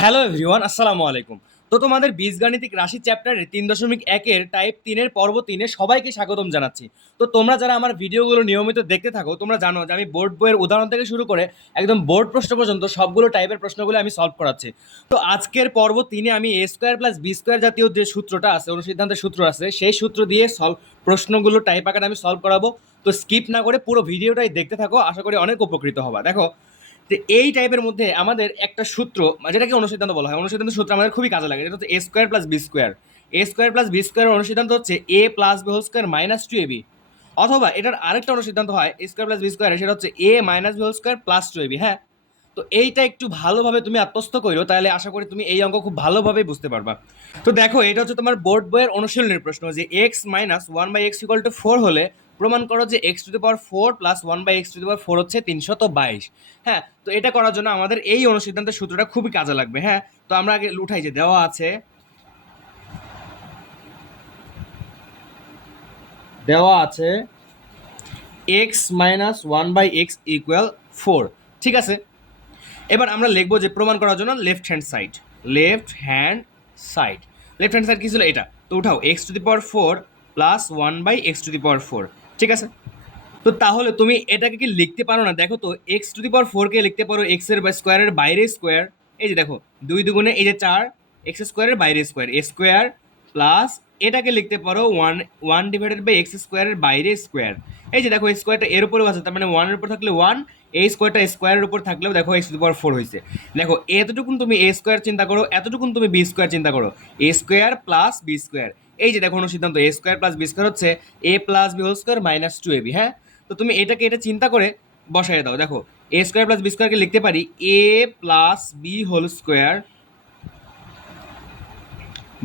Hello everyone, আসসালামু আলাইকুম। তো তোমাদের বীজগাণিতিক রাশি চ্যাপ্টারের 3.1-এর টাইপ 3-এর পর্ব 3-এ সবাইকে স্বাগতম জানাচ্ছি। তো তোমরা যারা আমার ভিডিওগুলো নিয়মিত দেখতে থাকো, তোমরা জানো যে আমি বোর্ড বইয়ের উদাহরণ থেকে শুরু করে একদম বোর্ড প্রশ্ন পর্যন্ত সবগুলো টাইপের প্রশ্নগুলো আমি সলভ করাচ্ছি। তো আজকের পর্ব 3-এ আমি এ স্কোয়ার প্লাস বি স্কোয়ার জাতীয় যে সূত্রটা আছে, অনুসিদ্ধান্তের সূত্র আছে, সেই সূত্র দিয়ে প্রশ্নগুলো টাইপ আকারে আমি সলভ করাবো। তো স্কিপ না করে পুরো ভিডিওটাই দেখতে থাকো, আশা করি অনেক উপকৃত হবা। দেখো, তো এই টাইপের মধ্যে আমাদের একটা সূত্র, যেটাকে অনুসিদ্ধান্ত বলা হয়, অনুসিদ্ধান্ত সূত্র আমাদের খুবই কাজে লাগে। এটা হচ্ছে a square plus B square. A square plus B square অনুসিদ্ধান্ত হচ্ছে এ plus B whole square minus two এ বি। অথবা এটার আরেকটা অনুসিদ্ধান্ত হয় a square plus B square, সেটা হচ্ছে এ minus B whole square plus two এ বি। হ্যাঁ, তো এইটা একটু ভালোভাবে তুমি আত্মস্থ করো, তাহলে আশা করি তুমি এই অঙ্ক খুব ভালোভাবে বুঝতে পারবা। তো দেখো, এটা হচ্ছে তোমার বোর্ড বইয়ের অনুশীলনের প্রশ্ন যে x minus one by x equal to four হলে প্রমাণ করো যে x to the power four plus one by x to the power four হচ্ছে 322। হ্যাঁ, তো এটা করার জন্য আমাদের এই অনুসিদ্ধান্তের সূত্রটা খুবই কাজে লাগবে। হ্যাঁ, তো আমরা আগে উঠাই যে দেওয়া আছে x minus one by x equal four. ঠিক আছে, এবার আমরা লিখবো যে প্রমাণ করার জন্য left hand side. Left hand side left hand side কি ছিল? এটা তো উঠাও, x to the power four plus one by x to the power four. ঠিক আছে, তো তাহলে তুমি এটাকে কি লিখতে পারো না? দেখো তো, X to the power four কে লিখতে পারো এক্স এর স্কোয়ারের বাইরে স্কোয়ার। এই যে দেখো, দুই দুগুণে এই যে চার, এক্স স্কোয়ারের বাইরে স্কোয়ার এ স্কোয়ার, প্লাস এটাকে লিখতে পারো one one divided by x স্কোয়ারের বাইরে স্কোয়ার। এই যে দেখো, এই স্কোয়ারটা এর উপরেও আছে, তার মানে ওয়ানের উপর থাকলে ওয়ান, এই স্কোয়ারটা স্কোয়ারের উপর থাকলেও দেখো X to the power four হয়েছে। দেখো, এতটুকুন তুমি এ স্কোয়ার চিন্তা করো, এতটুকুন তুমি বি স্কোয়ার চিন্তা করো, a square plus B square. এই যে দেখো, সিদ্ধান্ত a square plus B square হচ্ছে এ plus B whole square minus two এ বি। হ্যাঁ, তো তুমি এটা চিন্তা করে বসাই দাও। দেখো, এ স্কোয়ার প্লাস বি স্কোয়ারকে লিখতে পারি a plus B whole square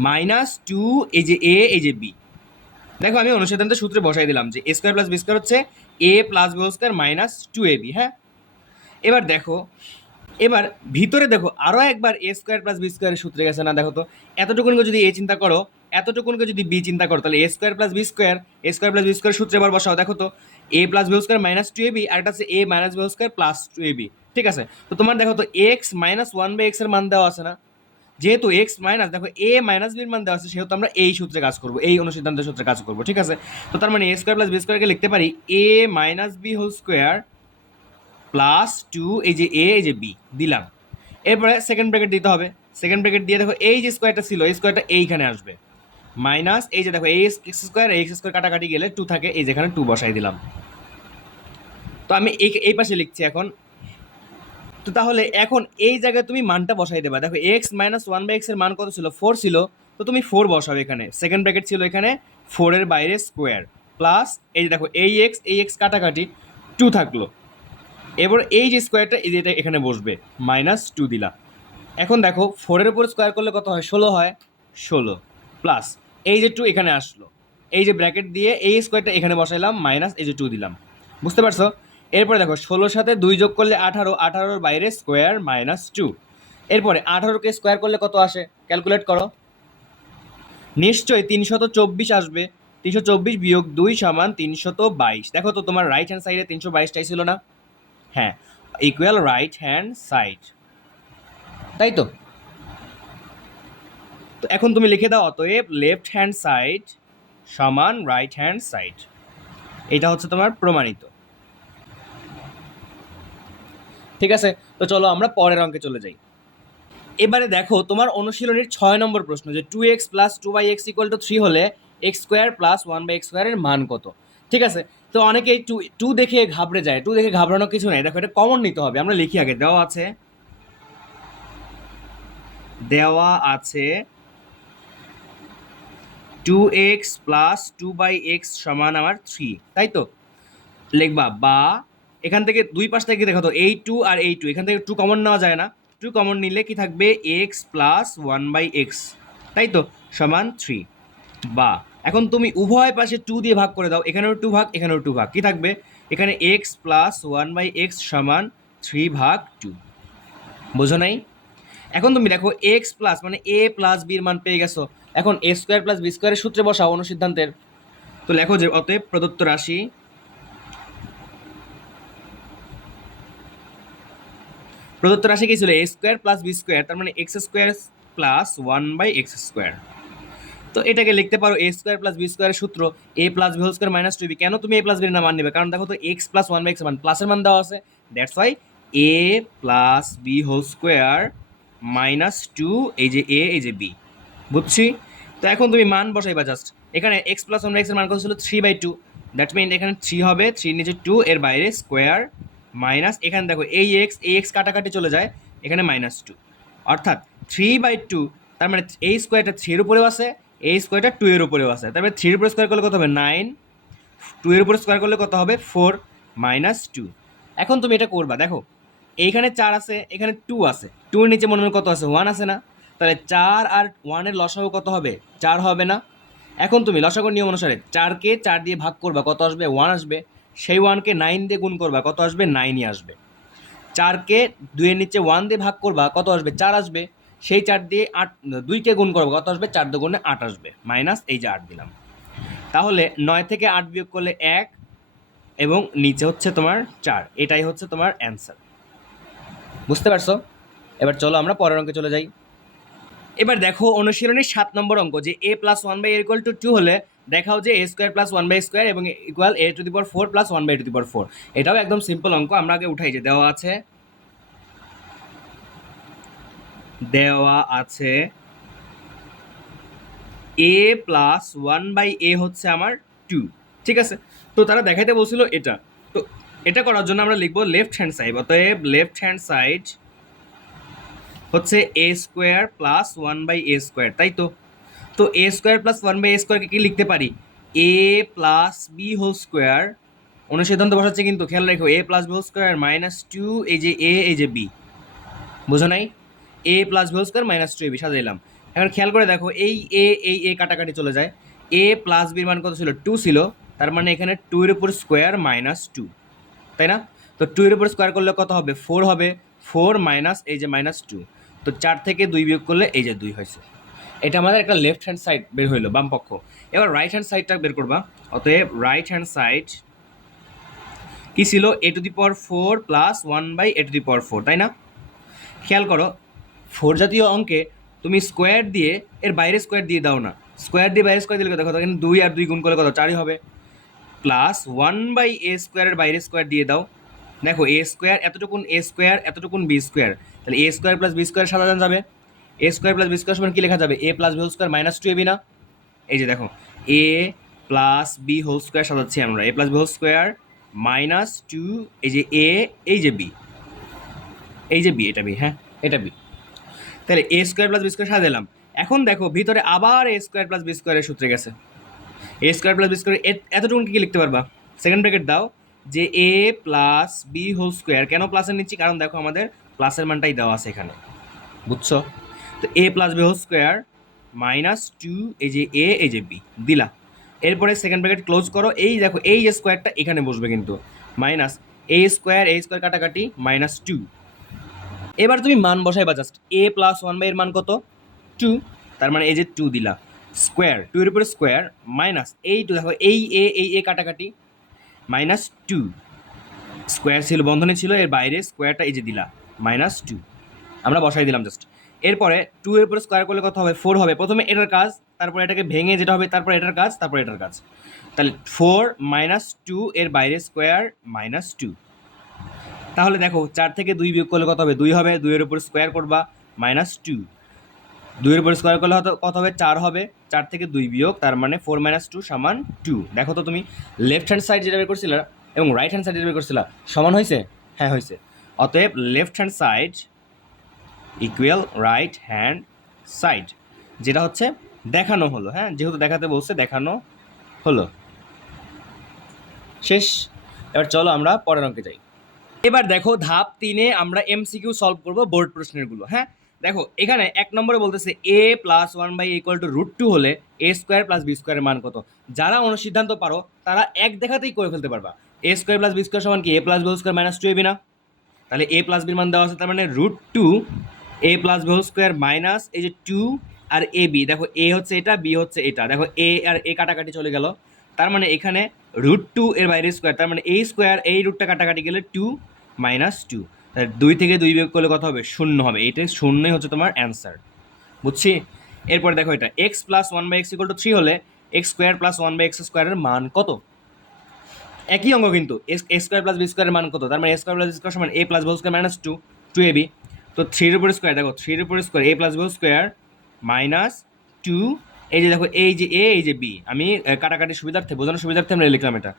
minus two, এই যে এ, এই যে বি। দেখো, আমি অনুসিদ্ধান্তের সূত্রে বসাই দিলাম যে a square plus B square হচ্ছে এ plus B whole square minus two এ বি। হ্যাঁ, এবার দেখো, এবার ভিতরে দেখো আরো একবার এ স্কোয়ার প্লাস বি স্কোয়ারের সূত্রে গেছে না? দেখো তো, এতটুকুনকে যদি এ চিন্তা করো, এতটুকুনকে যদি বি চিন্তা করো, তাহলে a square plus B square, a square plus B square সূত্রে এবার বসাও। দেখো তো, এ plus B square minus two এ বি, আর একটা আছে a minus B square plus two A b. ঠিক আছে, তো তোমার দেখো তো x minus one by x এর মান দেওয়া আছে না? যেহেতু এক্স মাইনাস, দেখো এ মাইনাস বির মান দেওয়া আছে, সেহেতু আমরা এই সূত্রে কাজ করবো, এই অনুসিদ্ধান্তের সূত্রে কাজ করবো। ঠিক আছে, তো তার মানে এ স্কোয়ার প্লাস বি স্কোয়ারকে লিখতে পারি a minus B whole square plus two, এই যে এ, এই যে বি দিলাম। এরপরে সেকেন্ড ব্র্যাকেট দিতে হবে। সেকেন্ড ব্র্যাকেট দিয়ে দেখো, এই যে স্কোয়ারটা ছিল, এই স্কোয়ারটা এইখানে আসবে, মাইনাস এই যে দেখো এই এক্স স্কোয়ার, এক্স স্কোয়ার কাটাকাটি গেলে টু থাকে, এই যেখানে টু বসাই দিলাম। তো আমি এই পাশে লিখছি এখন। তো তাহলে এখন এই জায়গায় তুমি মানটা বসাই দেবা। দেখো, x minus one by x এর মান কত ছিল? ফোর ছিল। তো তুমি ফোর বসাও এখানে, সেকেন্ড ব্র্যাকেট ছিল এখানে, ফোর এর বাইরে স্কোয়ার, প্লাস এই যে দেখো এই এক্স কাটাকাটি, টু থাকলো। এবার এই যে স্কোয়ারটা, এই যে এটা এখানে বসবে, মাইনাস টু দিলা। এখন দেখো, ফোরের উপর স্কোয়ার করলে কত হয়? 16 হয়। 16 প্লাস এই যে টু এখানে আসলো, এই যে ব্র্যাকেট দিয়ে এই স্কোয়ারটা এখানে বসাইলাম, মাইনাস এই যে টু দিলাম। বুঝতে পারছো? এরপরে দেখো, 16 সাথে 2 যোগ করলে 18, 18-র বাইরে স্কোয়ার মাইনাস টু। এরপরে 18কে স্কোয়ার করলে কত আসে? ক্যালকুলেট করো। নিশ্চয়ই 324 আসবে। 324 বিয়োগ 2 সমান 322। দেখো তো, তোমার রাইট হ্যান্ড সাইডে 322টাই ছিল না? হ্যাঁ, ইকুয়াল রাইট হ্যান্ড সাইড, তাই তো? তো এখন তুমি লিখে দাও, অতএব লেফট হ্যান্ড সাইড সমান রাইট হ্যান্ড সাইড। এটা হচ্ছে তোমার প্রমাণিত। ঠিক আছে, তো চলো আমরা পরের অঙ্কে চলে যাই। এবারে দেখো, তোমার অনুশীলনীর 6 নম্বর প্রশ্ন যে two x plus two by x equal to three হলে x square plus one by x স্কোয়ারের মান কত? ঠিক আছে, তো অনেকেই টু টু দেখে ঘাবড়ে যায়। টু দেখে ঘাবড়ানোর কিছু নেই। দেখো, এটা কমন নিতে হবে। আমরা লিখি আগে, দেওয়া আছে two x plus two by x সমান আমার থ্রি, তাই তো? লিখবা বা, এখান থেকে দুই পাশ থেকে দেখো তো, এই টু আর এই টু, এখান থেকে টু কমন নেওয়া যায় না? টু কমন নিলে কি থাকবে? X plus one by x, তাই তো, সমান থ্রি। বা এখন তুমি উভয় পাশে টু দিয়ে ভাগ করে দাও, এখানেও টু ভাগ, এখানেও টু ভাগ, কি থাকবে? এখানে x plus one by x সমান থ্রি ভাগ টু। বোঝো নাই? এখন তুমি দেখো, এক্স প্লাস মানে এ প্লাস বির মান পেয়ে গেছো। এখন এ স্কোয়ার প্লাস বি স্কোয়ারের সূত্রে বসাও অনুসিদ্ধান্তের। তো লেখো যে অতএব প্রদত্ত রাশি প্রদত্ত রাশি কি ছিল এ স্কোয়ার প্লাস বি স্কোয়ার, তার মানে x square plus 1/x square. তো এটাকে লিখতে পারো এ স্কোয়ার প্লাস বি স্কোয়ারের সূত্র a plus B whole square minus 2b। কেন তুমি এ প্লাস বির না মান নেবে? কারণ দেখো তো এক্স প্লাস 1/x মান প্লাসের মান দেওয়া আছে, that's y a plus B whole square minus 2, এই যে এ এই যে বি, বুঝছি। তো এখন তুমি মান বসাইবা জাস্ট। এখানে এক্স প্লাস 1/x এর মান কত ছিল 3/2, দ্যাট মিন এখানে 3 হবে, 3 নিচে 2 এর বাইরে স্কোয়ার মাইনাস এখানে দেখো এই এক্স কাটাকাটি চলে যায়, এখানে -2, অর্থাৎ 3/2, তার মানে এই স্কোয়ারটা 3 এর উপরেও আছে, এই স্কোয়ারটা 2 এর উপরেও আছে, তার মানে 3 এর উপরে স্কোয়ার করলে কত হবে 9, 2 এর উপরে স্কোয়ার করলে কত হবে 4 -2। এখন তুমি এটা করবা, দেখো এইখানে 4 আছে, এখানে 2 আছে, 2 এর নিচে মনে মনে কত আছে 1 আছে না, তাহলে 4 আর 1 এর লসাগু কত হবে 4 হবে না। এখন তুমি লসাগুর নিয়ম অনুসারে 4কে 4 দিয়ে ভাগ করবা, কত আসবে 1 আসবে, সেই 1কে 9 দিয়ে গুণ করবা, কত আসবে 9ই আসবে। 4কে 2 এর নিচে 1 দিয়ে ভাগ করবা, কত আসবে 4 আসবে, সেই 4 দিয়ে 8 2কে গুণ করবা, কত আসবে 4 দুগুণে 8 আসবে, মাইনাস এই যে 8 দিলাম। তাহলে 9 থেকে 8 বিয়োগ করলে 1 এবং নিচে হচ্ছে তোমার 4, এটাই হচ্ছে তোমার অ্যান্সার। বুঝতে পারছো? এবার চলো আমরা পরের অঙ্কে চলে যাই। এবার দেখো অনুশীলনীর 7 নম্বর অঙ্ক, যে a প্লাস 1/a=2 হলে দেখাও যে a স্কোয়ার প্লাস 1/স্কোয়ার এবং ইকুয়াল a⁴ প্লাস 1/4। এটাও একদম সিম্পল অঙ্ক, আমরা আগে উঠাই, যে দেওয়া আছে a প্লাস 1/a হচ্ছে আমার 2, ঠিক আছে। তো তারা দেখাইতে বলছিল এটা, তো এটা করার জন্য আমরা লিখবো লেফট হ্যান্ড সাইড, অতএব লেফট হ্যান্ড সাইড হচ্ছে a square plus 1/a square, তাই তো। তো a স্কোয়ার প্লাস 1/a স্কোয়ারকে কি লিখতে পারি a plus B whole square, অনুসিদ্ধান্ত বসাচ্ছে কিন্তু খেয়াল রেখো a plus B whole square -2, এই যে a এই যে b, বুঝো নাই, a plus B whole square -2ab সাজাইলাম। এখন খেয়াল করে দেখো এই a কাটাকাটি চলে যায়, a প্লাস বির মান কত ছিল 2 ছিল, তার মানে এখানে 2 এর উপর স্কোয়ার -2, তাই না। তো 2 এর উপর স্কোয়ার করলে কত হবে 4 হবে, 4 মাইনাস এই যে -2, তো 4 থেকে 2 বিয়োগ করলে এই যে 2 হয়েছে। এটা আমাদের একটা লেফট হ্যান্ড সাইড বের হইলো, বাম পক্ষ। এবার রাইট হ্যান্ড সাইডটা বের করবা, অতএব রাইট হ্যান্ড সাইড কি ছিল a⁴ প্লাস 1/a⁴, তাই না। খেয়াল করো 4 জাতীয় অঙ্কে তুমি স্কোয়ার দিয়ে এর বাইরে স্কোয়ার দিয়ে দাও না, স্কোয়ার দিয়ে বাইরে স্কোয়ার দিলে দেখো তখন 2 আর 2 গুণ করলে কত 4ই হবে, প্লাস 1/a স্কোয়ারের বাইরে স্কোয়ার দিয়ে দাও, দেখো a স্কোয়ার এতটুকুন a স্কোয়ার এতটুকুন b স্কোয়ার, তাহলে a square plus b square সাজানো যাবে, a square plus b square সমান কি লেখা যাবে a plus b whole square -2ab না। এই যে দেখো a plus b whole square সাজাচ্ছি আমরা, a plus b whole square -2, এই যে a এই যে b, এই যে b, এটা b, হ্যাঁ এটা b, তাহলে a square plus b square সাজালাম। এখন দেখো ভিতরে আবার a স্কোয়ার প্লাস b স্কোয়ারের সূত্রে গেছে, a square plus b square এতটুকু কি লিখতে পারবা, সেকেন্ড ব্র্যাকেট দাও, যে a plus b whole square, কেন প্লাসের নিচ্ছি কারণ দেখো আমাদের প্লাসের মানটাই দেওয়া আছে এখানে, বুঝছো। তো a plus b whole square -2, এই যে a এই যে b দিলা, এরপরে সেকেন্ড ব্র্যাকেট ক্লোজ করো, এই দেখো এই স্কোয়ারটা এখানে বসবে কিন্তু, মাইনাস a স্কোয়ার কাটাকাটি -2। এবার তুমি মান বসাইবা জাস্ট, a প্লাস 1/a এর মান কত 2, তার মানে এই যে 2 দিলা, স্কোয়ার 2 এর উপরে স্কোয়ার মাইনাস এই 2, দেখো এই কাটাকাটি -2, স্কোয়ার ছিল বন্ধনী ছিল, এর বাইরে স্কোয়ারটা এই যে দিলা -2, আমরা বসাই দিলাম জাস্ট। এরপরে 2 এর উপরে স্কোয়ার করলে কত হবে 4 হবে, প্রথমে এটার কাজ, তারপরে এটাকে ভেঙে যেটা হবে, তারপর এটার কাজ, তারপর এটার কাজ, তাহলে 4 -2 এর বাইরে স্কোয়ার -2। তাহলে দেখো 4 থেকে 2 বিয়োগ করলে কত হবে 2 হবে, 2 এর উপর স্কোয়ার করবা -2, 2 এর উপর স্কোয়ার করলে কত হবে 4 হবে, 4 থেকে 2 বিয়োগ, তার মানে 4 - 2 = 2। দেখো তো তুমি লেফট হ্যান্ড সাইড যেটা বের করছিলা এবং রাইট হ্যান্ড সাইড যেটা বের করছিলা সমান হয়েছে, হ্যাঁ হয়েছে। অতএব left hand side equal right hand side, যেটা হচ্ছে দেখানো হলো, হ্যাঁ যেহেতু দেখাতে বলছে দেখানো হলো, শেষ। এবার চলো আমরা পরের অঙ্কে যাই। এবার দেখো ধাপ 3-এ আমরা এমসিকিউ সলভ করব বোর্ড প্রশ্নেরগুলো, হ্যাঁ দেখো এখানে 1 নম্বরে বলতেছে a প্লাস 1/a = √2 হলে a স্কোয়ার প্লাস বি স্কোয়ারের মান কত। যারা অনুসিদ্ধান্ত পারো তারা এক দেখাতেই করে ফেলতে পারবা, a square plus B square সমান কি a plus B whole square -2ab না, তাহলে a প্লাস বির মান দেওয়া আছে, তার মানে √2 a plus B whole square minus এই যে 2 আর ab, দেখো a হচ্ছে এটা b হচ্ছে এটা, দেখো a আর a কাটাকাটি চলে গেল, তার মানে এখানে √2 এর বাইরে স্কোয়ার, তার মানে এই স্কোয়ার এই রুটটা কাটাকাটি গেলে 2 - 2, 2 থেকে 2 বিয়োগ করলে কত হবে? 0 হবে। এইটাই শূন্যই হচ্ছে তোমার অ্যান্সার। বুঝছি? এরপরে দেখো এটা x plus one by x equal to 3 হলে x square plus one by x স্কোয়ারের মান কত? একই অঙ্ক কিন্তু এক্স স্কোয়ার প্লাস বি স্কোয়ারের মান কত? তার মানে A square plus B square সমান A plus B square minus two A B. তো 3 এর উপর স্কোয়ার, দেখো 3 এর উপর square A plus B square minus 2, এই যে দেখো এই যে এ এই যে বি, আমি কাটাকাটি সুবিধার্থে বোঝানোর সুবিধার্থে আমরা লিখলাম এটা।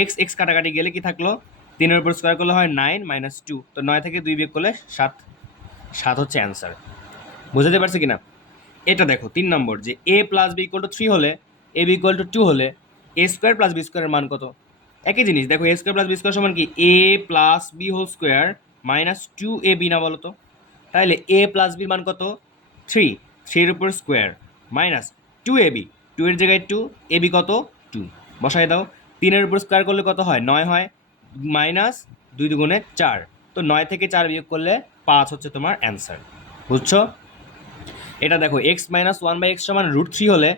এক্স এক্স কাটাকাটি গেলে কি থাকলো? 3 এর উপর স্কোয়ার করলে হয় 9 মাইনাস 2, তো 9 থেকে 2 বিয়োগ করলে 7, 7 হচ্ছে অ্যান্সার। বুঝতে পারছি কিনা? এটা দেখো 3 নম্বর, যে এ প্লাস বি ইকুয়াল টু 3 হলে এ বি ইকুয়াল টু 2 হলে এ স্কোয়ার প্লাস বি স্কোয়ারের মান কত? একই জিনিস, দেখো A square plus B square সমান কি A plus B whole square minus 2ab না বলো তো? তাহলে এ প্লাস বির মান কত? 3, 3 এর উপর স্কোয়ার মাইনাস 2ab, 2 এর জায়গায় 2, এবি কত? 2 বসায় দাও। 3 এর উপর স্কোয়ার করলে কত হয়? 9 হয়, মাইনাস 2 দুগুণে 4, তো 9 থেকে 4 বিয়োগ করলে 5 হচ্ছে তোমার অ্যান্সার। বুঝছো? এটা দেখো x minus one by x সমান √3 হলে,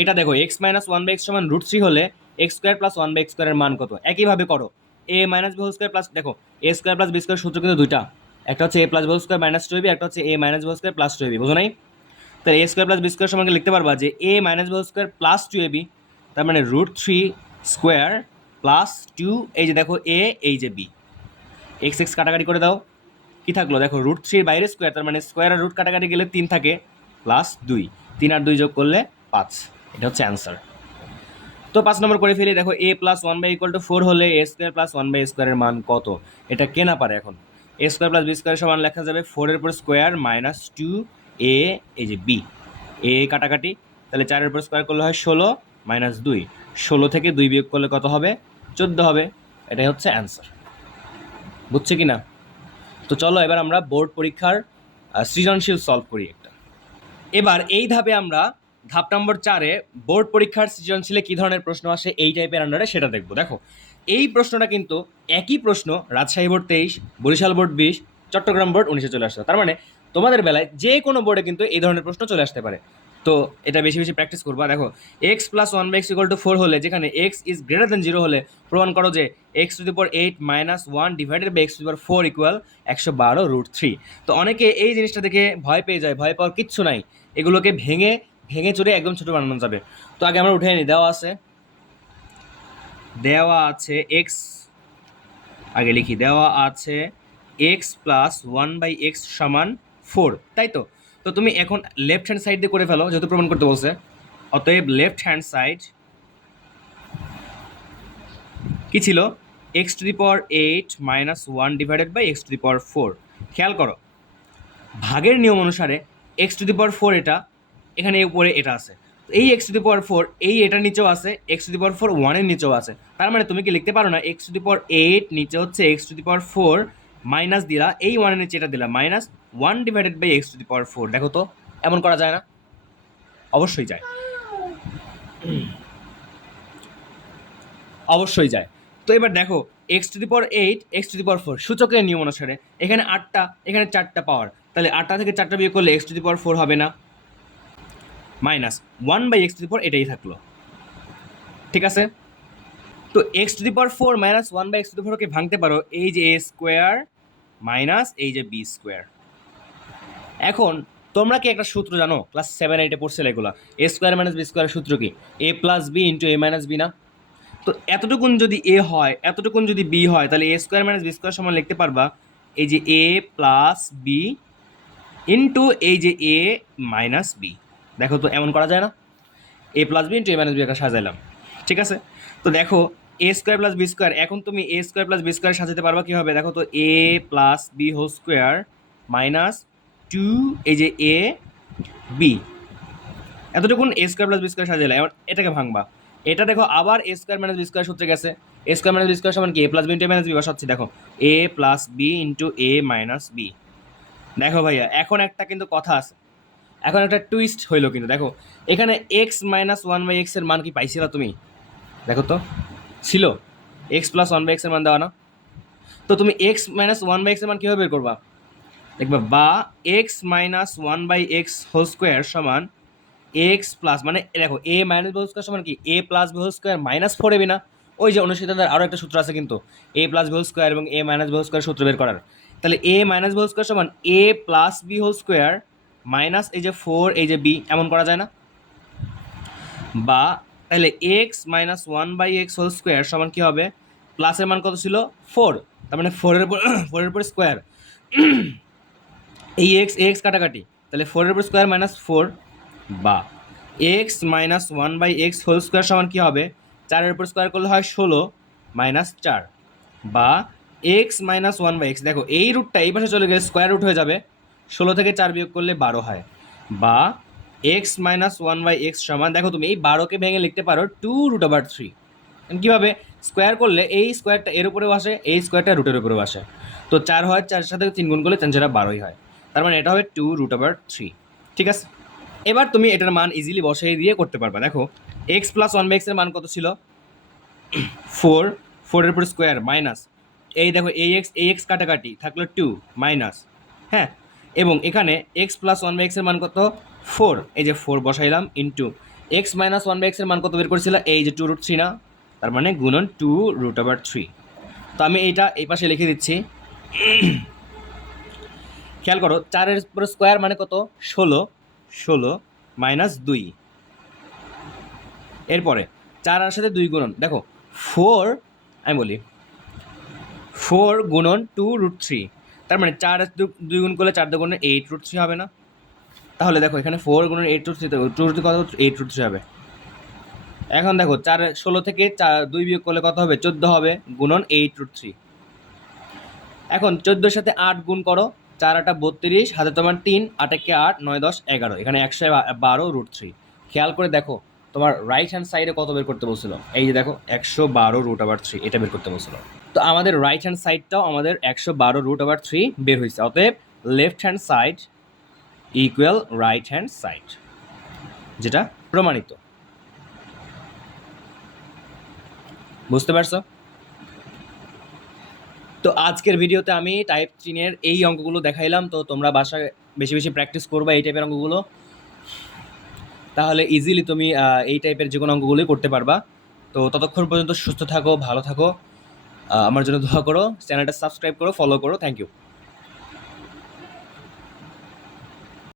এটা দেখো x minus one by x সমান √3 হলে x square plus one by x স্কোয়ারের মান কত? একইভাবে করো, A minus B whole square plus, দেখো A square plus B square সূত্র কিন্তু দুইটা, একটা হচ্ছে এ plus B whole square minus 2ab, একটা হচ্ছে এ minus B whole square plus 2ab, বুঝো নাই? তাহলে a square plus B square সমানকে লিখতে পারবা যে A minus B whole square plus 2ab, তার মানে √3 স্কোয়ার প্লাস 2, এই যে দেখো এ এই যে বি, এক্স এক্স কাটাকাটি করে দাও, কি থাকলো? দেখো √3 বাইরে স্কোয়ার, তার মানে স্কোয়ার আর রুট কাটাকাটি গেলে 3 থাকে, প্লাস 2, 3 আর 2 যোগ করলে 5, এটা হচ্ছে অ্যান্সার। তো 5 নম্বর করে ফেলি, দেখো A plus one by equal to 4 হলে A square plus one by স্কোয়ারের মান কত? এটা কে না পারে এখন? A square plus B square সমান লেখা যাবে 4 এর উপর স্কোয়ার মাইনাস 2 এ এই যে বি, এ কাটাকাটি, তাহলে 4 এর উপর স্কোয়ার করলে হয় 16 মাইনাস 2, 16 থেকে 2 বিয়োগ করলে কত হবে? 14 হবে। এটাই হচ্ছে অ্যান্সার। বুঝছে কি না? তো চলো এবার আমরা বোর্ড পরীক্ষার সৃজনশীল সলভ করি একটা। এবার এই ধাপে আমরা ধাপ নম্বর 4-এ বোর্ড পরীক্ষার সৃজনশীলে কী ধরনের প্রশ্ন আসে এই টাইপের আন্ডারে সেটা দেখবো। দেখো এই প্রশ্নটা কিন্তু একই প্রশ্ন Rajshahi board 23, Barishal board 20, Chattogram board 19-এ চলে আসছে। তার মানে তোমাদের বেলায় যে কোনো বোর্ডে কিন্তু এই ধরনের প্রশ্ন চলে আসতে পারে। তো এটা বেশি বেশি প্র্যাকটিস করবা। দেখো x plus one by x equal to 4 হলে, যেখানে এক্স ইজ গ্রেটার দেন 0 হলে প্রমাণ করো যে x to the power 8 minus 1 divided by x to the power 4 equal 112√3। তো অনেকে এই জিনিসটা দেখে ভয় পেয়ে যায়, ভয় পাওয়ার কিচ্ছু নাই, এগুলোকে ভেঙে ভেঙে চুরে একদম ছোটো বানানো যাবে। তো আগে আমরা উঠে নিই, দেওয়া আছে এক্স, আগে লিখি, দেওয়া আছে x plus one by x সমান 4, তাই তো? তো তুমি এখন লেফট হ্যান্ড সাইড দিয়ে করে ফেলো, যেহেতু প্রমাণ করতে বলছে। অতএব লেফট হ্যান্ড সাইড কি ছিল? X to the power 8 minus 1 divided by x to the power 4। খেয়াল করো ভাগের নিয়ম অনুসারে এক্স টু দি পাওয়ার 4 এটা, এখানে উপরে এটা আছে, এই এক্স টু দি পাওয়ার 4 এই এটার নিচেও আছে, এক্স টু দি পাওয়ার 4 1-এর নিচেও আছে। তার মানে তুমি কি লিখতে পারো না এক্স টু দি পাওয়ার 8 নিচে হচ্ছে X to the power 4 minus দিলা, এই 1-এর নিচে এটা দিলা, minus 1 divided by x to the power 4। দেখো তো এমন করা যায় না? অবশ্যই যায়, অবশ্যই যায়। তো এবার দেখো X to the power 8 X to the power 4 সূচকের নিয়ম অনুসারে এখানে 8টা, এখানে 4টা পাওয়ার, তাহলে 8টা থেকে 4টা বিয়োগ করলে এক্স টু দি পাওয়ার 4 হবে না, minus 1 by x to the power এটাই থাকলো। ঠিক আছে? তো X to the power 4 minus 1 by x to the পাওয়ারকে ভাঙতে পারো এই যে এ স্কোয়ার মাইনাস এই যে বি স্কোয়ার। এখন তোমরা কি একটা সূত্র জানো? ক্লাস 7-8-এ পড়ছিলে এগুলা, এ স্কোয়ার মাইনাস বি স্কোয়ারের সূত্র কি? A plus B into A minus B না? তো এতটুকুন যদি এ হয়, এতটুকুন যদি বি হয়, তাহলে a square minus B square সমান লিখতে পারবা এই যে এ প্লাস বি ইন্টু এই যে এ মাইনাস বি। দেখো তো এমন করা যায় না? A plus B into A minus B একটা সাজাইলাম, ঠিক আছে? তো দেখো A square plus B square, এখন তুমি A square plus B square সাজাতে পারবা কীভাবে? দেখো তো এ plus B whole square minus 2 এই যে এ বি, এতটুকুন A square plus B square সাজাইলা। এবার এটাকে ভাঙবা, এটা দেখো আবার A square minus B square সূত্রে গেছে, A square minus B square সমান কি? A plus B into A minus B বসাচ্ছি, দেখো A plus B into A minus B. দেখো ভাইয়া এখন একটা কিন্তু কথা আছে, এখন একটা টুইস্ট হইলো কিন্তু। দেখো এখানে X minus one by x এর মান কি পাইছিলা তুমি? দেখো তো ছিল, X plus one by x এর মান দেওয়া না? তো তুমি X minus one by x এর মান কীভাবে বের করবা? দেখবা বা X minus one by X whole square সমান এক্স প্লাস, মানে দেখো A minus B whole square সমান কি? A plus B whole square minus 4ab না? ওই যে অনুসিদ্ধান্তের আরও একটা সূত্র আছে কিন্তু, A plus B whole square এবং A minus B whole square সূত্র বের করার। তাহলে A minus B whole square সমান A plus B whole square minus এই যে 4 এই যে বি, এমন করা যায় না? বা তাহলে x minus 1/x whole square সমান কী হবে, প্লাসের মান কত ছিল 4, তার মানে 4-এর উপর 4-এর উপর স্কোয়ার, এই এক্স কাটাকাটি, তাহলে 4-এর উপর স্কোয়ার মাইনাস 4, বা X minus 1/x whole square সমান কী হবে, 4-এর উপর স্কোয়ার করলে হয় 16 মাইনাস 4, বা এক্স মাইনাস 1/x, দেখো এই রুটটা এই পাশে চলে গেলে স্কোয়ার রুট হয়ে যাবে, 16 থেকে 4 বিয়োগ করলে 12 হয়, বা এক্স মাইনাস 1/x সমান, দেখো তুমি এই 12কে ভেঙে লিখতে পারো 2√3। কীভাবে, স্কোয়ার করলে এই স্কোয়ারটা এর উপরেও আসে, এই স্কোয়ারটা রুটের উপরেও আসে, তো 4 হয়, 4-এর সাথে 3 গুণ করলে 4 12ই হয়, তার মানে এটা হবে 2√3। ঠিক আছে, এবার তুমি এটার মান ইজিলি বসাই দিয়ে করতে পারবা। দেখো এক্স প্লাস 1/x এর মান কত ছিল 4, 4-এর উপর স্কোয়ার মাইনাস, এই দেখো এক্স কাটাকাটি থাকলো 2 মাইনাস, হ্যাঁ, এবং এখানে এক্স প্লাস 1/x এর মান কত 4, এই যে 4 বসাইলাম ইন্টু এক্স মাইনাস 1/x এর মান কত বের করেছিল, এই যে 2√3 না, তার মানে গুণন 2√3। তো আমি এইটা এই পাশে লিখে দিচ্ছি। খেয়াল করো 4-এর উপর স্কোয়ার মানে কত 16 মাইনাস 2, এরপরে 4-এর সাথে 2 গুণন, দেখো 4, আমি বলি 4 গুণন 2√3, তার মানে 4-2 গুণ করলে 4 গুণে 8√3 হবে না? তাহলে দেখো এখানে 4 গুণন 8√3, 2√3 কত 8√3 হবে। এখন দেখো 16 থেকে 2 বিয়োগ করলে কত হবে 14 হবে, গুণন 8√3। এখন 14-এর সাথে 8 গুণ করো, 4-8 32, হাতে তোমার 3, 8-1 8, 9 10 11, এখানে 112√3। খেয়াল করে দেখো তোমার রাইট হ্যান্ড সাইডে কত বের করতে বলছিল, এই যে দেখো 112√3 এটা বের করতে বলছিল। তো আমাদের রাইট হ্যান্ড সাইডটাও আমাদের 112√3 বের হয়েছে, অতএব left hand side equal right hand side, যেটা প্রমাণিত। বুঝতে পারছো? তো আজকের ভিডিওতে আমি টাইপ 3-এর এই অঙ্কগুলো দেখাইলাম, তো তোমরা বাসায় বেশি বেশি প্র্যাকটিস করবা এই টাইপের অঙ্কগুলো, তাহলে ইজিলি তুমি এই টাইপের যে কোনো অঙ্কগুলোই করতে পারবা। তো ততক্ষণ পর্যন্ত সুস্থ থাকো, ভালো থাকো, আমার জন্য দোয়া করো, চ্যানেলটা সাবস্ক্রাইব করো, ফলো করো। Thank you.